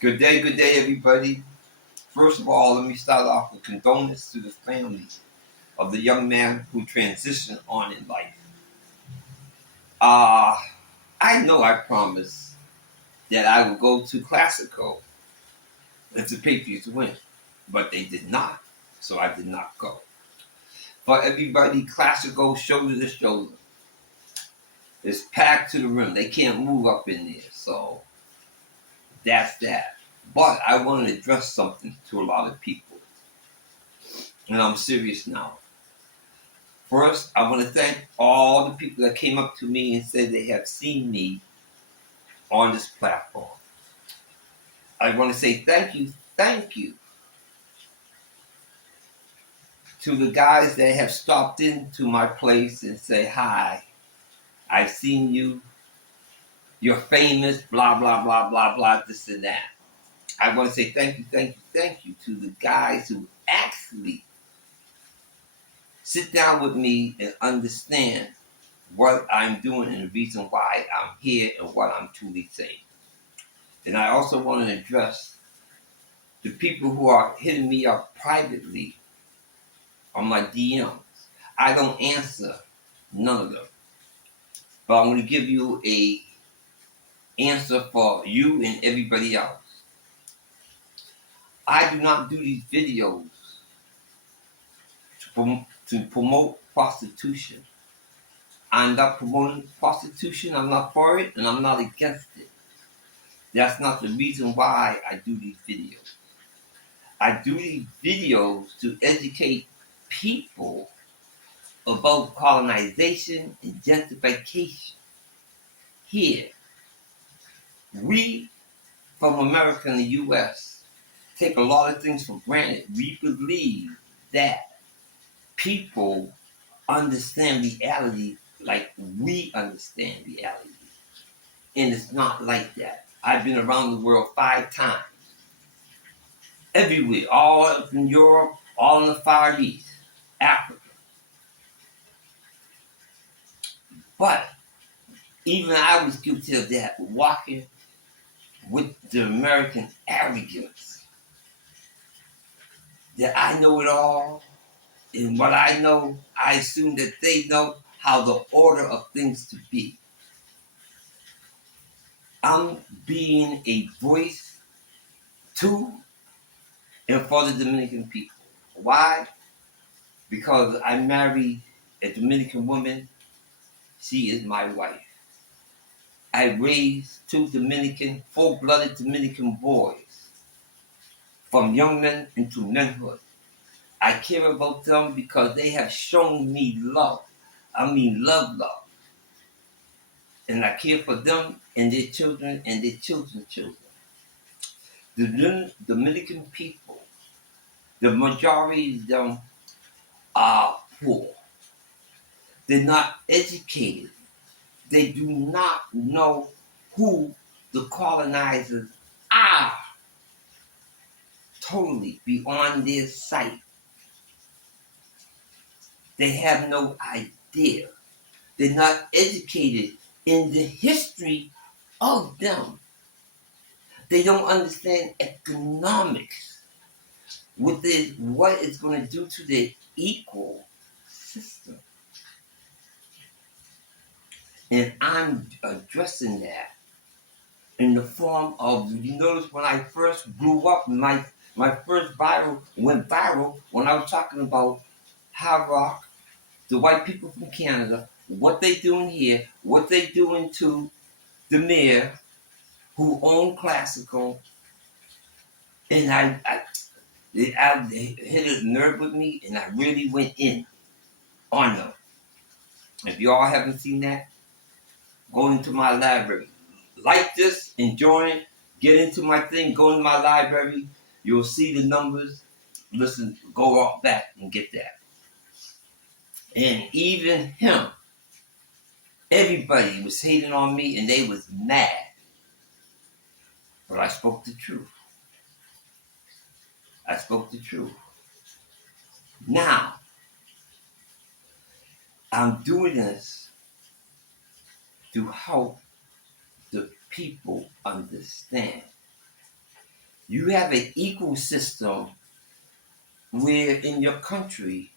Good day, everybody. First of all, let me start off with condolences to the family of the young man who transitioned on in life. Uh, I know I promised that I would go to Classico if the Patriots win, but they did not, so I did not go. For everybody, Classico shoulder to shoulder. It's packed to the rim. They can't move up in there, so that's that. But I want to address something to a lot of people, and I'm serious now. First, I want to thank all the people that came up to me and said they have seen me on this platform. I want to say thank you to the guys that have stopped into my place and say, hi, I've seen you, you're famous, blah, blah, blah, blah, blah, this and that. I want to say thank you to the guys who actually sit down with me and understand what I'm doing and the reason why I'm here and what I'm truly saying. And I also want to address the people who are hitting me up privately on my DMs. I don't answer none of them. But I'm going to give you a answer for you and everybody else. I do not do these videos to promote prostitution. I'm not promoting prostitution. I'm not for it, and I'm not against it. That's not the reason why I do these videos. I do these videos to educate people about colonization and gentrification. Here, we from America and the U.S. take a lot of things for granted. We believe that people understand reality like we understand reality. And it's not like that. I've been around the world 5 times. Everywhere, all up in Europe, all in the Far East, Africa. But even I was guilty of that, walking with the American arrogance that I know it all, and what I know, I assume that they know how the order of things to be. I'm being a voice to and for the Dominican people. Why? Because I married a Dominican woman. She is my wife. I raised 2 full-blooded Dominican boys from young men into manhood. I care about them because they have shown me love. I mean love. And I care for them and their children and their children's children. The Dominican people, the majority of them are poor. They're not educated. They do not know who the colonizers are. Totally beyond their sight. They have no idea. They're not educated in the history of them. They don't understand economics, what it's going to do to their equal system. And I'm addressing that in the form of, you notice when I first blew up, my first went viral when I was talking about Hard Rock, the white people from Canada, what they doing here, what they doing to the mayor who owned Classico, and they hit a nerve with me, and I really went in on them. If y'all haven't seen that, go into my library. Like this, enjoy it, get into my thing, go into my library. You'll see the numbers. Listen, go off back and get that. And even him, everybody was hating on me and they was mad. But I spoke the truth. I spoke the truth. Now, I'm doing this to help the people understand You have an ecosystem where in your country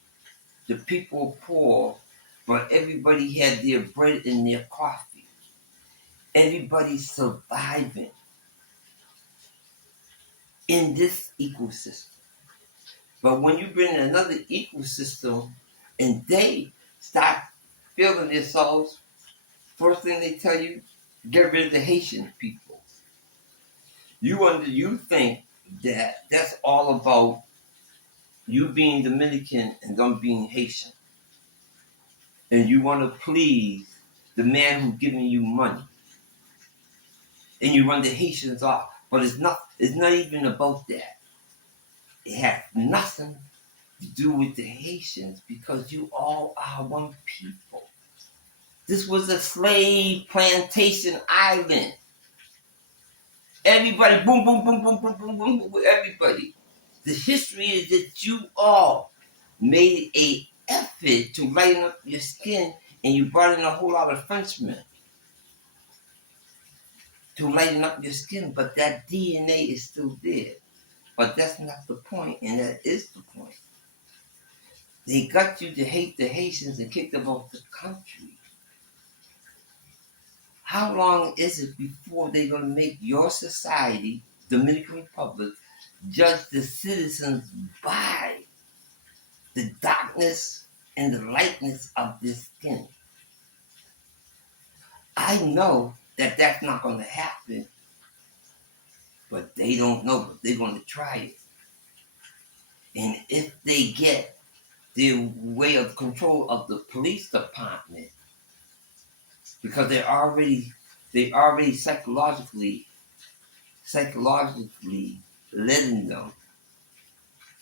the people are poor, but everybody had their bread and their coffee. Everybody's surviving in this ecosystem. But when you bring in another ecosystem and they start feeling themselves, first thing they tell you, get rid of the Haitian people. You think that that's all about you being Dominican and them being Haitian. And you want to please the man who's giving you money. And you run the Haitians off. But it's not even about that. It has nothing to do with the Haitians because you all are one people. This was a slave plantation island. Everybody, boom, boom, boom, boom, boom, boom, boom, boom, everybody. The history is that you all made a effort to lighten up your skin, and you brought in a whole lot of Frenchmen to lighten up your skin, but that DNA is still there. But that's not the point, and that is the point. They got you to hate the Haitians and kick them off the country. How long is it before they're going to make your society, Dominican Republic, judge the citizens by the darkness and the lightness of their skin? I know that that's not going to happen, but they don't know, but they're going to try it. And if they get their way of control of the police department, because they already psychologically letting them,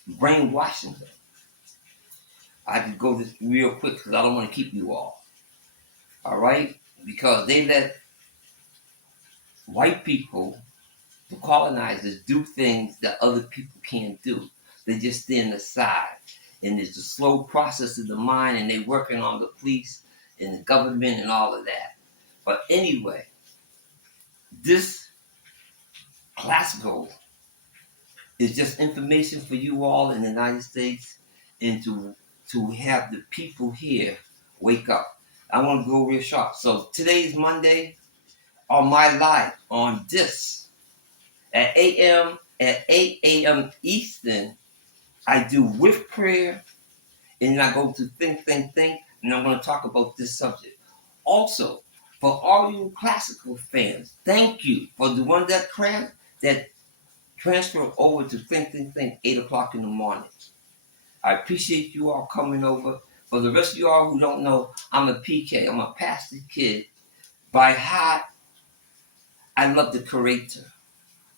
brainwashing them. I could go this real quick because I don't want to keep you all right? Because they let white people, the colonizers, do things that other people can't do. They just stand aside. And it's a slow process of the mind, and they're working on the police and the government and all of that. But anyway, this Classico is just information for you all in the United States and to have the people here wake up. I want to go real sharp. So today's Monday. On my live on this at 8 a.m. Eastern, I do with prayer, and then I go to think, and I'm going to talk about this subject. Also, for all you classical fans, thank you for the one that transfer over to think, 8 o'clock in the morning. I appreciate you all coming over. For the rest of you all who don't know, I'm a PK. I'm a pastor kid. By heart, I love the Creator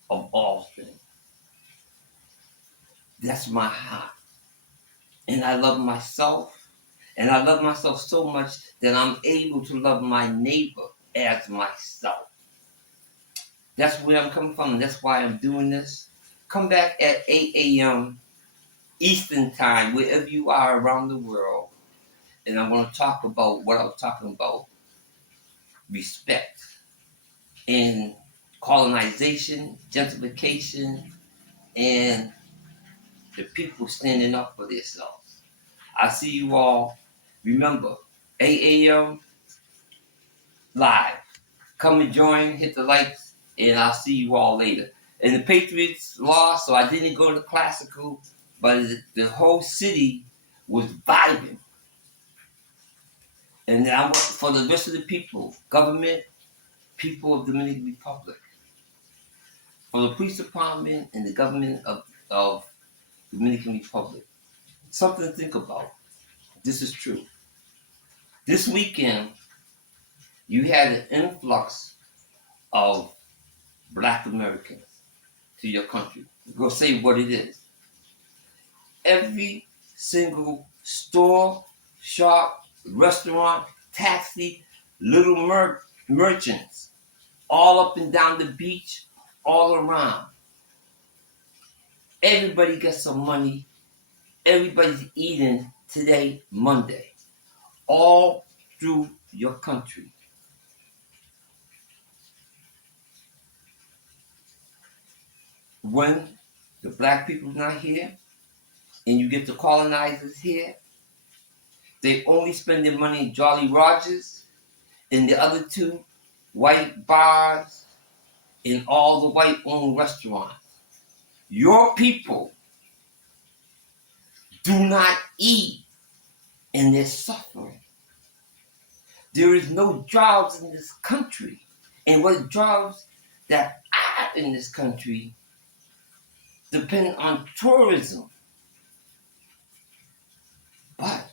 of all things. That's my heart. And I love myself. And I love myself so much that I'm able to love my neighbor as myself. That's where I'm coming from. That's why I'm doing this. Come back at 8 a.m. Eastern Time, wherever you are around the world. And I'm going to talk about what I was talking about. Respect. And colonization, gentrification, and the people standing up for themselves. I see you all. Remember, 8 a.m. live. Come and join, hit the likes, and I'll see you all later. And the Patriots lost, so I didn't go to Classico, but the whole city was vibing. And I want for the rest of the people, government, people of the Dominican Republic, for the police department and the government of Dominican Republic, something to think about. This is true. This weekend, you had an influx of Black Americans to your country. Go say what it is. Every single store, shop, restaurant, taxi, little merchants, all up and down the beach, all around. Everybody gets some money. Everybody's eating today, Monday, all through your country. when the black people's not here and you get the colonizers here, they only spend their money in Jolly Rogers and the other two white bars and all the white-owned restaurants. Your people do not eat and they're suffering. There is no jobs in this country. And what jobs that are in this country depend on tourism. But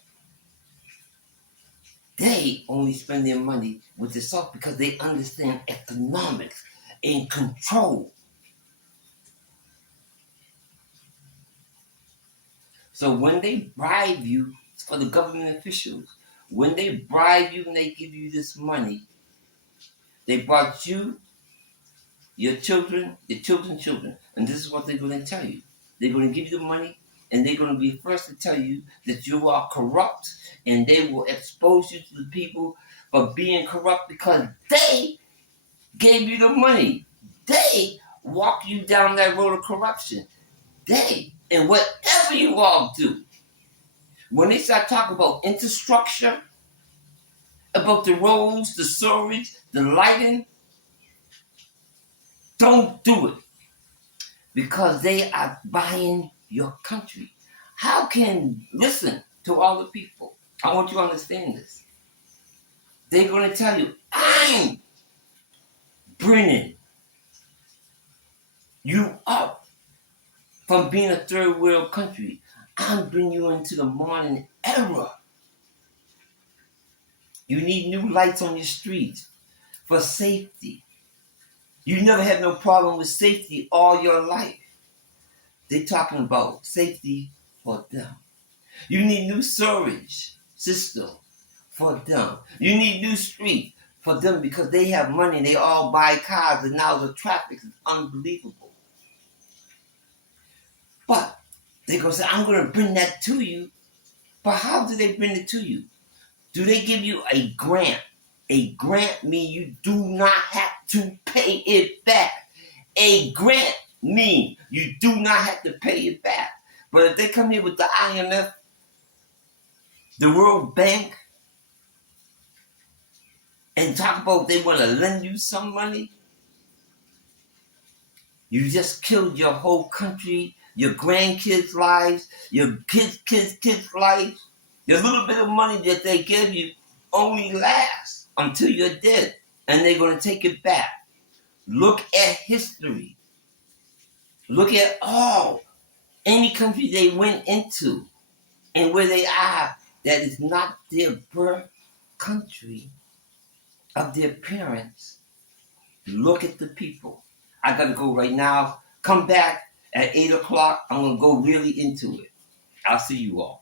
they only spend their money with the South because they understand economics and control. So when they bribe you, for the government officials, when they bribe you and they give you this money, they brought you, your children, your children's children, and this is what they're going to tell you. They're going to give you the money, and they're going to be first to tell you that you are corrupt, and they will expose you to the people for being corrupt because they gave you the money. They walk you down that road of corruption. They, and whatever you all do, when they start talking about infrastructure, about the roads, the sewage, the lighting, don't do it because they are buying your country. How can, listen to all the people. I want you to understand this. They're going to tell you, I'm bringing you up from being a third world country. I'm bringing you into the modern era. You need new lights on your streets for safety. You never had no problem with safety all your life. They're talking about safety for them. You need new storage system for them. You need new streets for them because they have money. They all buy cars and now the traffic is unbelievable. But they're going to say, I'm going to bring that to you. But how do they bring it to you? Do they give you a grant? A grant means you do not have to pay it back. A grant means you do not have to pay it back. But if they come here with the IMF, the World Bank, and talk about they want to lend you some money, you just killed your whole country, your grandkids' lives, your kids' lives. The little bit of money that they give you only lasts until you're dead, and they're going to take it back. Look at history. Look at any country they went into and where they are that is not their birth country of their parents. Look at the people. I got to go right now. Come back at 8 o'clock. I'm going to go really into it. I'll see you all.